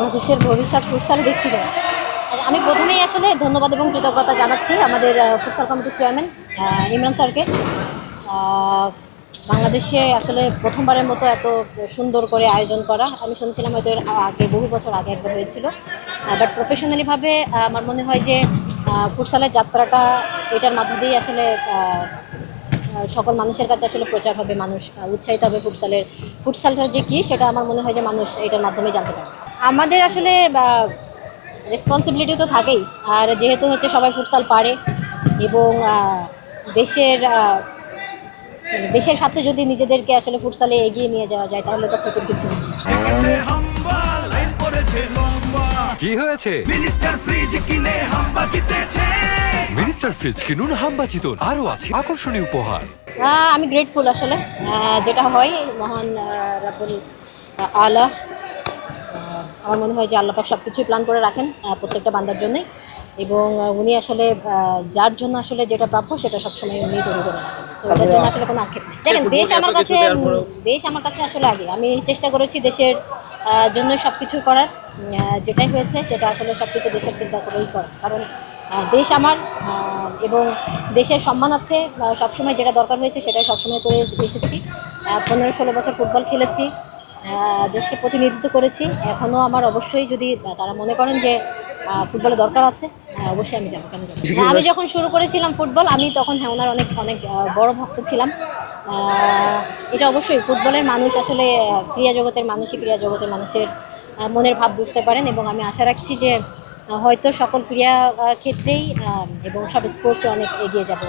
বাংলাদেশের ভবিষ্যৎ ফুটসালে দেখছি কিনা। আমি প্রথমেই আসলে ধন্যবাদ এবং কৃতজ্ঞতা জানাচ্ছি আমাদের ফুটসাল কমিটির চেয়ারম্যান ইমরান স্যারকে। বাংলাদেশে আসলে প্রথমবারের মতো এত সুন্দর করে আয়োজন করা, আমি শুনছিলাম হয়তো এর আগে বহু বছর আগে একবার হয়েছিল, বাট প্রফেশনালিভাবে আমার মনে হয় যে ফুটসালের যাত্রাটা এটার মধ্য দিয়েই আসলে সকল মানুষের কাছে আসলে প্রচার হবে, মানুষ উৎসাহিত হবে ফুটসালটা যে কী সেটা আমার মনে হয় যে মানুষ এটার মাধ্যমে জানতে পারবে। আমাদের আসলে রেসপন্সিবিলিটি তো থাকেই, আর যেহেতু হচ্ছে সবাই ফুটসাল পারে এবং দেশের মানে দেশের সাথে যদি নিজেদেরকে আসলে ফুটসালে এগিয়ে নিয়ে যাওয়া যায় তাহলে তো ক্ষতির কিছু নেই। কি হয়েছে? মিনিস্টার ফ্রিজ কিনে হাম্বা জিতেছে। মিনিস্টার ফ্রিজ কিনুন, হাম্বা জিতুন, আরো আছে আকর্ষণীয় উপহার। আমি গ্রেটফুল আসলে, যেটা হয় মহান রাব্বুল আলা, আমার মনে হয় যে আল্লাপাক সব কিছুই প্ল্যান করে রাখেন প্রত্যেকটা বান্দার জন্যই, এবং উনি আসলে যার জন্য আসলে যেটা প্রাপ্য সেটা সবসময় উনি তৈরি করে রাখেন। সো এটার জন্য আসলে কোনো আক্ষেপ নেই। দেখেন, দেশ আমার কাছে আসলে আগে, আমি চেষ্টা করেছি দেশের জন্য সব কিছু করার, যেটাই হয়েছে সেটা আসলে সব কিছু দেশের চিন্তা করেই করা, কারণ দেশ আমার, এবং দেশের সম্মানার্থে সবসময় যেটা দরকার হয়েছে সেটাই সবসময় করে এসেছি। 15-16 বছর ফুটবল খেলেছি, দেশকে প্রতিনিধিত্ব করেছি। এখনও আমার অবশ্যই যদি তারা মনে করেন যে ফুটবলের দরকার আছে, অবশ্যই আমি যাবো, কেন যাবো না। আমি যখন শুরু করেছিলাম ফুটবল, আমি তখন ওনার অনেক অনেক বড় ভক্ত ছিলাম। এটা অবশ্যই ফুটবলের মানুষ আসলে ক্রীড়া জগতের মানুষের মনের ভাব বুঝতে পারেন, এবং আমি আশা রাখছি যে হয়তো সকল ক্রীড়া ক্ষেত্রেই এবং সব স্পোর্টসে অনেক এগিয়ে যাবো।